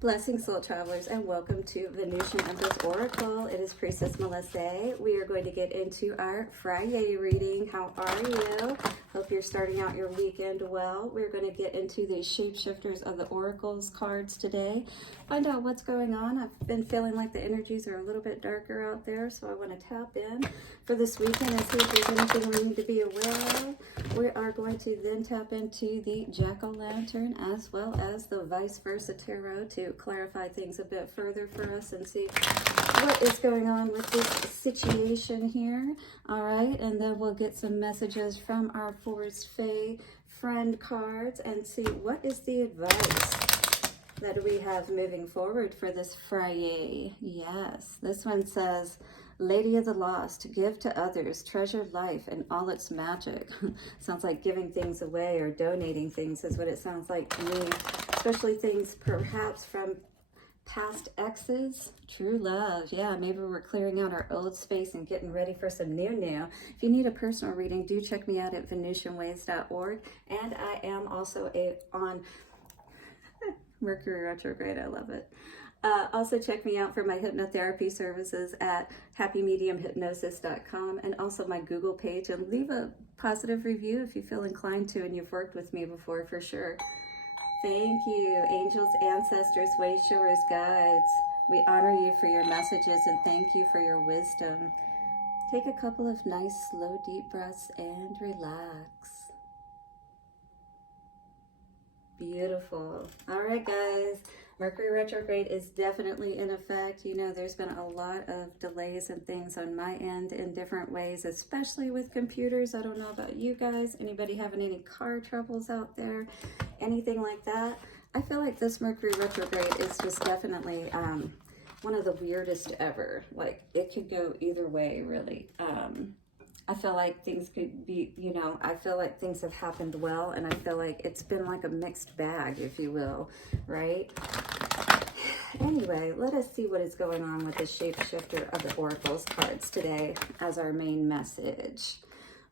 Blessings, soul travelers, and welcome to Venusian Empress Oracle. It is Priestess Melissae. We are going to get into our Friday reading. How are you? Hope you're starting out your weekend well. We're going to get into the shapeshifters of the Oracles cards today. Find out what's going on. I've been feeling like the energies are a little bit darker out there, so I want to tap in for this weekend and see if there's anything we need to be aware of. We are going to then tap into the Jack-o'-lantern as well as the vice versa tarot to clarify things a bit further for us and see what is going on with this situation here. All right, and then we'll get some messages from our Forest Fae friend cards and see what is the advice that we have moving forward for this Friday. Yes, this one says, Lady of the Lost, give to others, treasure life and all its magic. Sounds like giving things away or donating things is what it sounds like to me, especially things perhaps from past exes. True love. Yeah, maybe we're clearing out our old space and getting ready for some new. If you need a personal reading, do check me out at venusianways.org. And I am also on Mercury retrograde. I love it. Also check me out for my hypnotherapy services at happymediumhypnosis.com and also my Google page, and leave a positive review if you feel inclined to and you've worked with me before, for sure. Thank you, angels, ancestors, wayshowers, guides. We honor you for your messages and thank you for your wisdom. Take a couple of nice, slow, deep breaths and relax. Beautiful. All right, guys. Mercury retrograde is definitely in effect. You know, there's been a lot of delays and things on my end in different ways, especially with computers. I don't know about you guys. Anybody having any car troubles out there? Anything like that? I feel like this Mercury retrograde is just definitely one of the weirdest ever. Like, it could go either way, really. I feel like things could be, you know, I feel like things have happened well, and I feel like it's been like a mixed bag, if you will, right? Anyway, let us see what is going on with the shapeshifter of the Oracles cards today as our main message.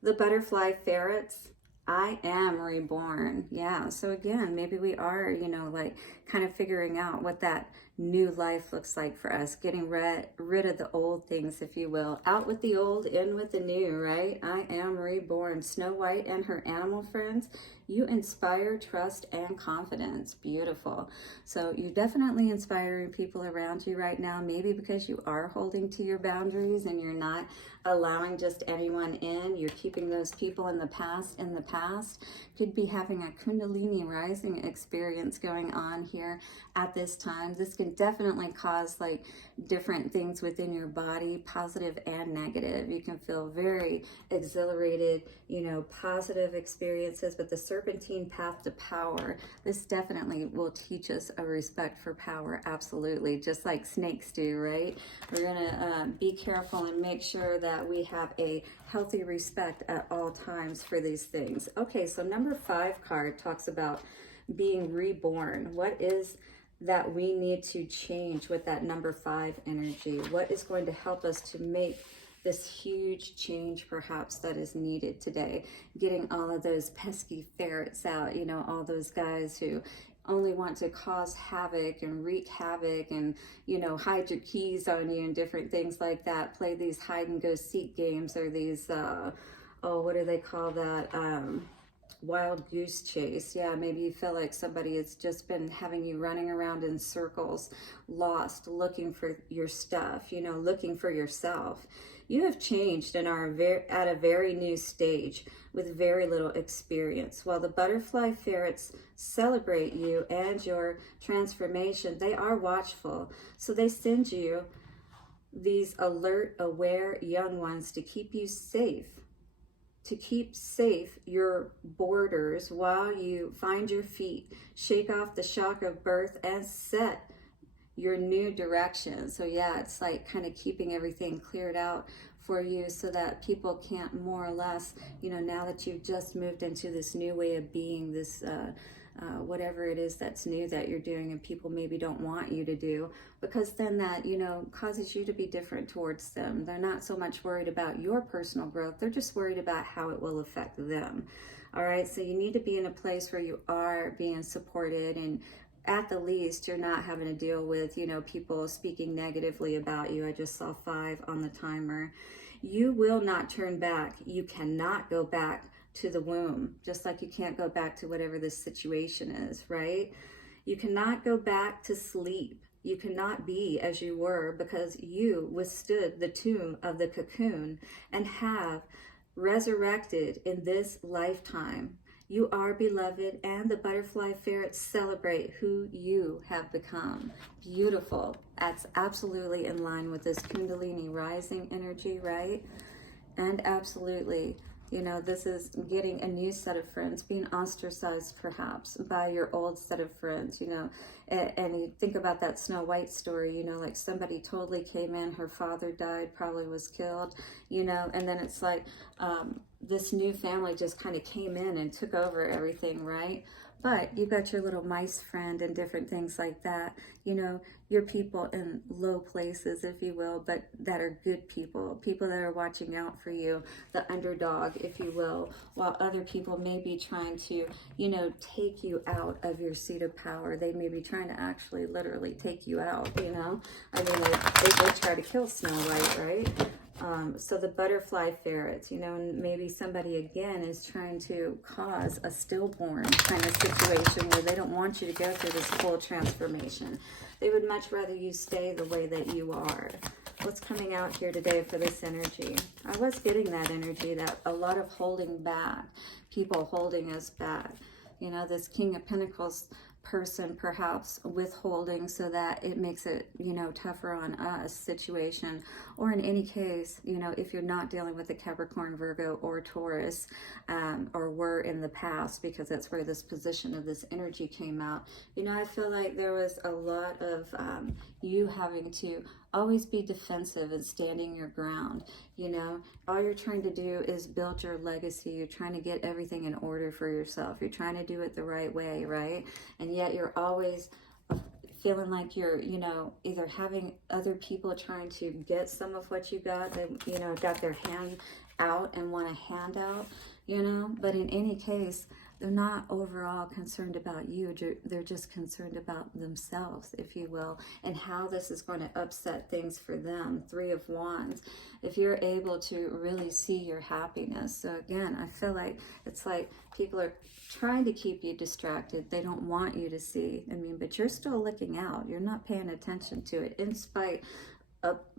The Butterfly Ferrets, I am reborn. Yeah, so again, maybe we are, you know, like kind of figuring out what that new life looks like for us, getting rid of the old things, if you will. Out with the old, in with the new, right? I am reborn. Snow White and her animal friends, you inspire trust and confidence. Beautiful. So you're definitely inspiring people around you right now, maybe because you are holding to your boundaries and you're not allowing just anyone in. You're keeping those people in the past in the past. Could be having a Kundalini rising experience going on here at this time. This can definitely cause like different things within your body, positive and negative. You can feel very exhilarated, you know, positive experiences, but the serpentine path to power, this definitely will teach us a respect for power. Absolutely. Just like snakes do, right? We're going to be careful and make sure that we have a healthy respect at all times for these things. Okay, so number 5 card talks about being reborn. What is that we need to change with that number 5 energy? What is going to help us to make this huge change perhaps that is needed today? Getting all of those pesky ferrets out, you know, all those guys who only want to cause havoc and wreak havoc and, you know, hide your keys on you and different things like that. Play these hide and go seek games, or these, oh, what do they call that? Wild goose chase. Yeah, maybe you feel like somebody has just been having you running around in circles, lost, looking for your stuff, you know, looking for yourself. You have changed and are at a very new stage with very little experience. While the Butterfly Ferrets celebrate you and your transformation, they are watchful. So they send you these alert, aware young ones to keep you safe, to keep safe your borders while you find your feet, shake off the shock of birth, and set your new direction. So yeah, it's like kind of keeping everything cleared out for you so that people can't more or less, you know, now that you've just moved into this new way of being, this whatever it is that's new that you're doing and people maybe don't want you to do, because then that, you know, causes you to be different towards them. They're not so much worried about your personal growth, they're just worried about how it will affect them. All right, so you need to be in a place where you are being supported and at the least, you're not having to deal with, you know, people speaking negatively about you. I just saw 5 on the timer. You will not turn back. You cannot go back to the womb, just like you can't go back to whatever this situation is, right? You cannot go back to sleep. You cannot be as you were, because you withstood the tomb of the cocoon and have resurrected in this lifetime. You are beloved, and the butterfly ferrets celebrate who you have become. Beautiful. That's absolutely in line with this Kundalini rising energy, right? And absolutely, you know, this is getting a new set of friends, being ostracized perhaps by your old set of friends, you know. And you think about that Snow White story, you know, like somebody totally came in, her father died, probably was killed, you know, and then it's like this new family just kind of came in and took over everything, right? But you got your little mice friend and different things like that, you know, your people in low places, if you will, but that are good people, people that are watching out for you, the underdog, if you will, while other people may be trying to, you know, take you out of your seat of power. They may be trying to actually literally take you out, you know. I mean, they did try to kill Snow White, right? So the butterfly ferrets, you know, and maybe somebody again is trying to cause a stillborn kind of situation where they don't want you to go through this full transformation. They would much rather you stay the way that you are. What's coming out here today for this energy? I was getting that energy, that a lot of holding back, people holding us back. You know, this King of Pentacles person perhaps withholding so that it makes it, you know, tougher on us situation. Or in any case, you know, if you're not dealing with a Capricorn, Virgo, or Taurus, or were in the past, because that's where this position of this energy came out, you know, I feel like there was a lot of you having to always be defensive and standing your ground. You know, all you're trying to do is build your legacy. You're trying to get everything in order for yourself. You're trying to do it the right way, right? And yet you're always feeling like you're, you know, either having other people trying to get some of what you got, they, you know, got their hand out and want a handout, you know. But in any case, they're not overall concerned about you. They're just concerned about themselves, if you will, and how this is going to upset things for them. 3 of Wands. If you're able to really see your happiness. So again, I feel like it's like people are trying to keep you distracted. They don't want you to see. I mean, but you're still looking out. You're not paying attention to it, in spite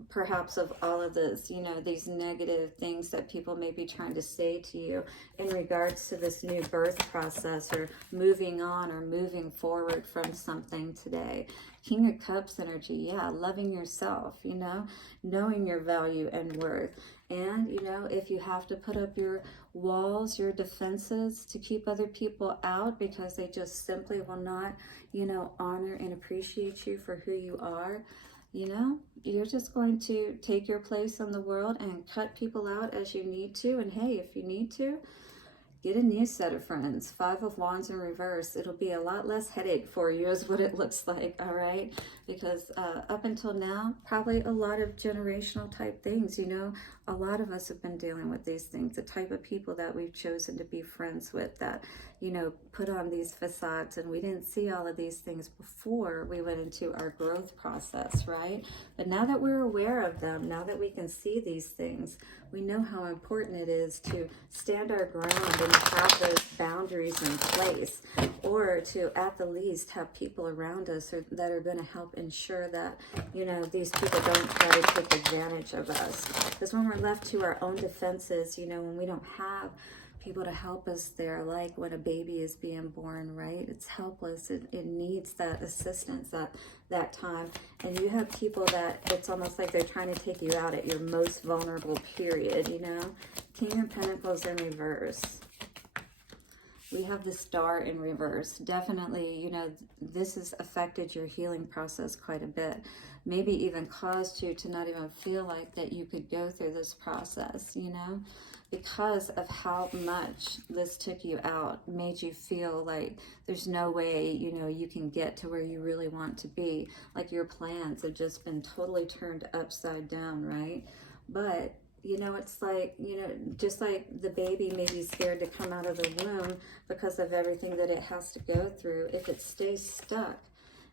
perhaps of all of this, you know, these negative things that people may be trying to say to you in regards to this new birth process, or moving on, or moving forward from something today. King of Cups energy, yeah, loving yourself, you know, knowing your value and worth. And, you know, if you have to put up your walls, your defenses to keep other people out because they just simply will not, you know, honor and appreciate you for who you are, you know, you're just going to take your place in the world and cut people out as you need to. And hey, if you need to, get a new set of friends. 5 of Wands in reverse. It'll be a lot less headache for you, is what it looks like, all right? Because up until now, probably a lot of generational type things, you know. A lot of us have been dealing with these things, the type of people that we've chosen to be friends with that, you know, put on these facades, and we didn't see all of these things before we went into our growth process, right? But now that we're aware of them, now that we can see these things, we know how important it is to stand our ground and have those boundaries in place, or to at the least have people around us that are going to help ensure that, you know, these people don't try to take advantage of us. Because when we're left to our own defenses, you know, when we don't have people to help us there, like when a baby is being born, right? It's helpless. It needs that assistance at that time. And you have people that it's almost like they're trying to take you out at your most vulnerable period, you know? King of Pentacles in reverse. We have the Star in reverse. Definitely, you know, this has affected your healing process quite a bit. Maybe even caused you to not even feel like that you could go through this process, you know, because of how much this took you out, made you feel like there's no way, you know, you can get to where you really want to be. Like your plans have just been totally turned upside down, right? But you know, it's like, you know, just like the baby may be scared to come out of the womb because of everything that it has to go through. If it stays stuck,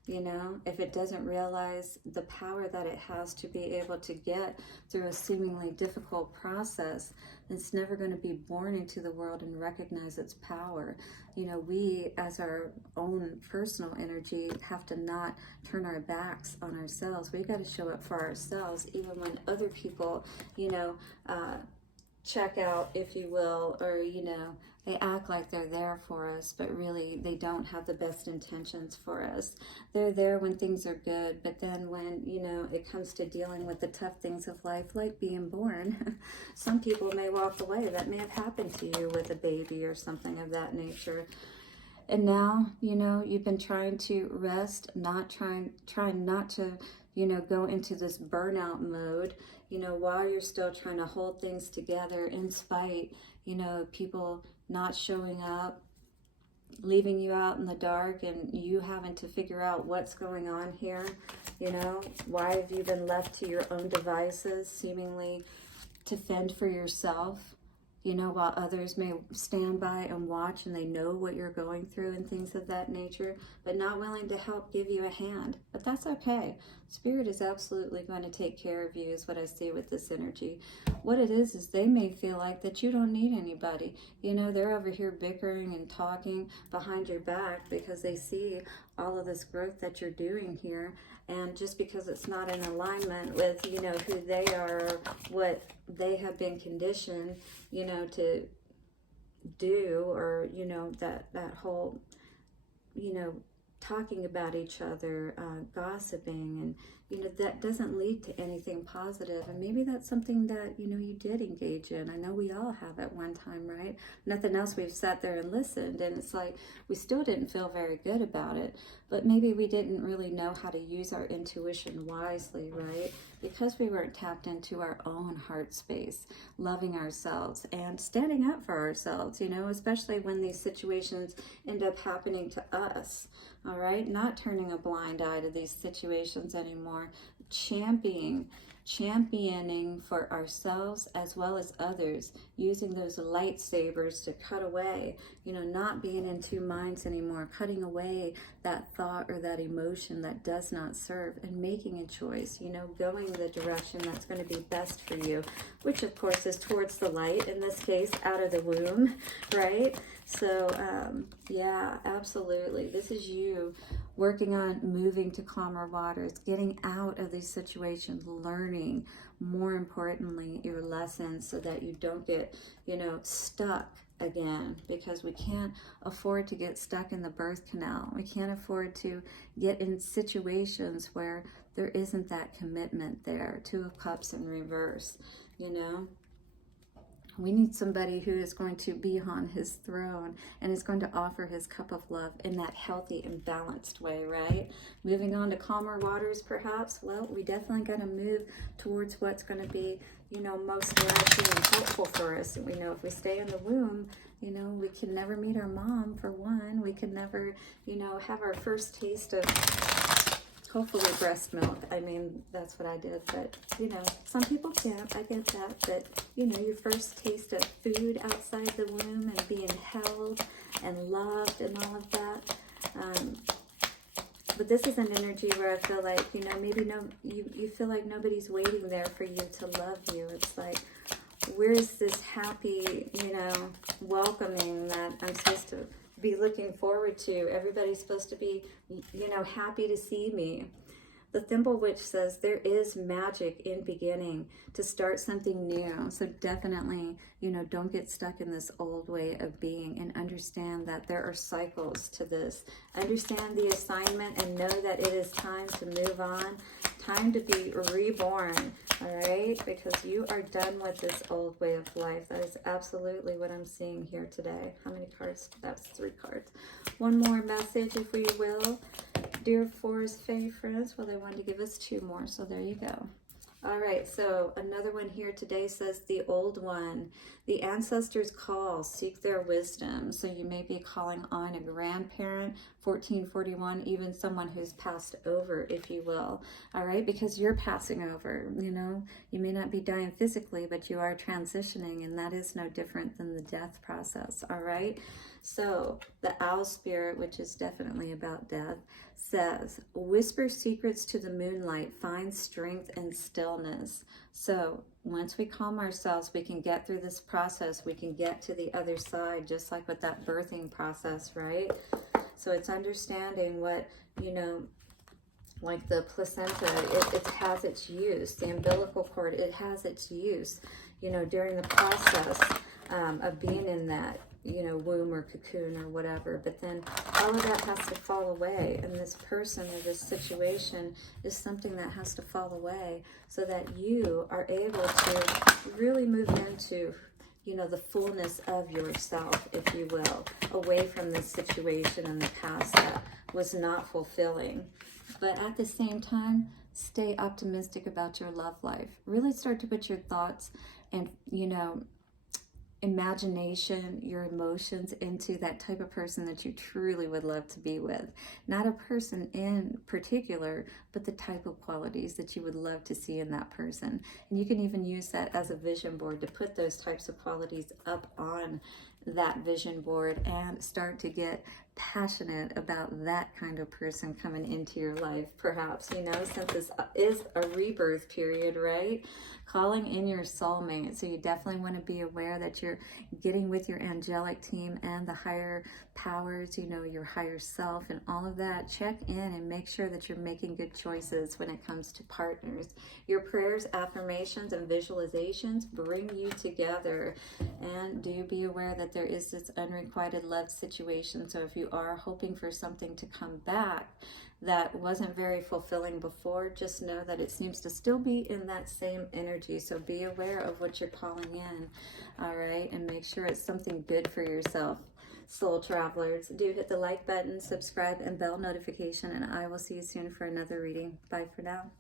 You know, if it doesn't realize the power that it has to be able to get through a seemingly difficult process, it's never going to be born into the world and recognize its power. You know, we as our own personal energy have to not turn our backs on ourselves. We've got to show up for ourselves, even when other people, you know, check out, if you will, or, you know, they act like they're there for us, but really they don't have the best intentions for us. They're there when things are good, but then when, you know, it comes to dealing with the tough things of life, like being born, some people may walk away. That may have happened to you with a baby or something of that nature. And now, you know, you've been trying to rest, trying not to, you know, go into this burnout mode, you know, while you're still trying to hold things together in spite, you know, people not showing up, leaving you out in the dark, and you having to figure out what's going on here. You know, why have you been left to your own devices, seemingly to fend for yourself? You know, while others may stand by and watch and they know what you're going through and things of that nature, but not willing to help give you a hand. But that's okay. Spirit is absolutely going to take care of you, is what I see with this energy. What it is they may feel like that you don't need anybody. You know, they're over here bickering and talking behind your back because they see all of this growth that you're doing here. And just because it's not in alignment with, you know, who they are, what they have been conditioned, you know, to do, or, you know, that whole, you know, talking about each other, gossiping, and, you know, that doesn't lead to anything positive. And maybe that's something that, you know, you did engage in. I know we all have at one time, right? Nothing else, we've sat there and listened, and it's like we still didn't feel very good about it, but maybe we didn't really know how to use our intuition wisely, right? Because we weren't tapped into our own heart space, loving ourselves and standing up for ourselves, you know, especially when these situations end up happening to us. All right, not turning a blind eye to these situations anymore, championing for ourselves as well as others, using those lightsabers to cut away, you know, not being in two minds anymore, cutting away that thought or that emotion that does not serve, and making a choice, you know, going the direction that's going to be best for you, which of course is towards the light, in this case, out of the womb, right? So, yeah, absolutely. This is you working on moving to calmer waters, getting out of these situations, learning, more importantly, your lessons so that you don't get, you know, stuck again, because we can't afford to get stuck in the birth canal. We can't afford to get in situations where there isn't that commitment there. Two of Cups in reverse, you know. We need somebody who is going to be on his throne and is going to offer his cup of love in that healthy and balanced way, right? Moving on to calmer waters, perhaps. Well, we definitely got to move towards what's going to be, you know, most nourishing and helpful for us. And we know if we stay in the womb, you know, we can never meet our mom, for one. We can never, you know, have our first taste of, hopefully, breast milk. I mean, that's what I did, but, you know, some people can't. I get that, but, you know, your first taste of food outside the womb and being held and loved and all of that. But this is an energy where I feel like, you know, maybe you feel like nobody's waiting there for you to love you. It's like, where's this happy, you know, welcoming that I'm supposed to be looking forward to? Everybody's supposed to be, you know, happy to see me. The Thimble Witch says there is magic in beginning to start something new. So definitely, you know, don't get stuck in this old way of being, and understand that there are cycles to this. Understand the assignment and know that it is time to move on, time to be reborn, all right? Because you are done with this old way of life. That is absolutely what I'm seeing here today. How many cards? That's 3 cards. One more message, if we will. Dear Forest Fae friends, well, they wanted to give us 2 more, so there you go. All right, so another one here today says the old one. The ancestors call, seek their wisdom. So you may be calling on a grandparent, 1441, even someone who's passed over, if you will. All right, because you're passing over, you know. You may not be dying physically, but you are transitioning, and that is no different than the death process, all right? So the owl spirit, which is definitely about death, says, whisper secrets to the moonlight, find strength and stillness. So once we calm ourselves, we can get through this process. We can get to the other side, just like with that birthing process, right? So it's understanding what, you know, like the placenta, it has its use. The umbilical cord, it has its use, you know, during the process of being in that, you know, womb or cocoon or whatever. But then all of that has to fall away, and this person or this situation is something that has to fall away so that you are able to really move into, you know, the fullness of yourself, if you will, away from this situation in the past that was not fulfilling. But at the same time, stay optimistic about your love life. Really start to put your thoughts and, you know, imagination, your emotions into that type of person that you truly would love to be with. Not a person in particular, but the type of qualities that you would love to see in that person. And you can even use that as a vision board to put those types of qualities up on that vision board and start to get passionate about that kind of person coming into your life, perhaps, you know, since this is a rebirth period, right? Calling in your soulmate. So you definitely want to be aware that you're getting with your angelic team and the higher powers, you know, your higher self and all of that. Check in and make sure that you're making good choices when it comes to partners. Your prayers, affirmations, and visualizations bring you together. And do be aware that there is this unrequited love situation. So if you are hoping for something to come back that wasn't very fulfilling before, just know that it seems to still be in that same energy. So be aware of what you're calling in, all right? And make sure it's something good for yourself. Soul travelers, do hit the like button, subscribe, and bell notification, and I will see you soon for another reading. Bye for now.